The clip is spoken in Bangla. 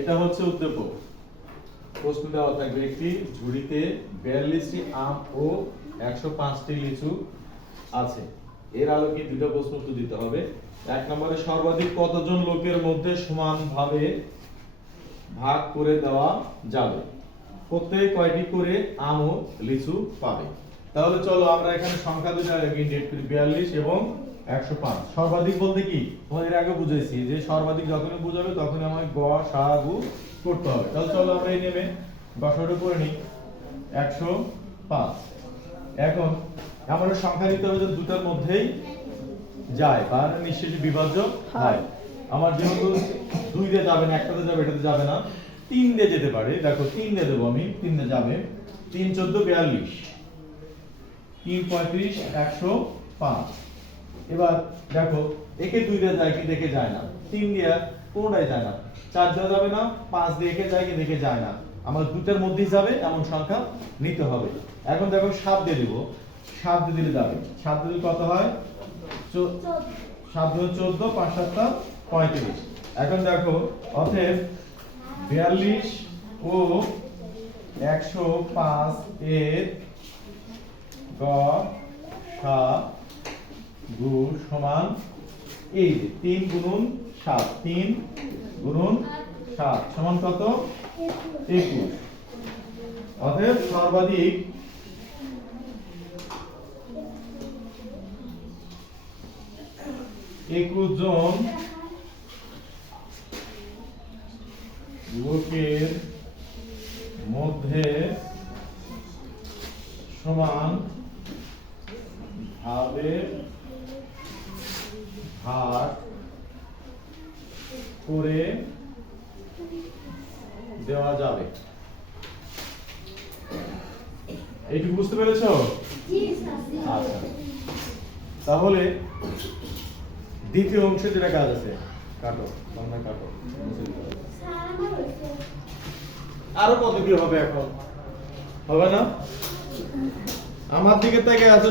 এটা হচ্ছে উদ্দীপক। প্রশ্ন দেওয়া থাকবে একটি ঝুড়িতে 42টি আম ও 105টি লিচু আছে। এর আলোকে দুটো প্রশ্ন উত্তর দিতে হবে। এক নম্বরে সর্বাধিক কতজন লোকের মধ্যে সমানভাবে ভাগ করে দেওয়া যাবে? প্রত্যেকে কয়টি করে আম ও লিচু পাবে? তাহলে চলো আমরা এখানে সংখ্যা দুটো ইন্ডিকেট করি, 42 এবং 105। সর্বাধিক বলতে কি তোমাদের আগে বুঝাইছি যে সর্বাধিক যখনই বুঝাবে তখনই আমাকে গ সা গু করতে হবে। তাহলে চলো আমরা এই নেমে গসাটা করে নিই 105। এখন আমাদের সংখ্যা নিতে হবে যে দুটার মধ্যেই যায় বা নিশ্চয়ই বিভাজ্য হয়। আমার যেহেতু 2 দিয়ে যাবে না, একটাতে যাবে, এটাতে যাবে না, 3 দিয়ে যেতে পারে। দেখো 3 দিয়ে দেবো আমি, 3 দিয়ে যাবে। 3 14 42, 3 35 105। এবার দেখো একে 2 দিয়ে যায় কি দেখে যায় না, 3 দিয়ে কোনটাই যায় না, 4 দিয়ে যাবে না, 5 দিয়ে একে যায় কি দেখে যায় না। আমার দুটার মধ্যেই যাবে এমন সংখ্যা নিতে হবে। এখন দেখো 7 দিয়ে দিব, 7 দিয়ে দিলে যাবে। 7 দিলে কত হয়? 7 দিয়ে 14, 5 7 35। এখন দেখো অতএব 42 ও 105 এর গ সা গু সমান এই যে 3 গুণন 7, 3 গুণন 7 সমান কত? 21। অতএব সর্বাধিক জন লোকের মধ্যে সমান ভাবে ভাগ করে দেওয়া যাবে। এইটুকু বুঝতে পেরেছো? আচ্ছা, তাহলে দ্বিতীয় অংশে যেটা কাজ আছে, কাটো তোমরা কাটো। আরো কত কি হবে? এখন হবে না? আমার দিকে থেকে এত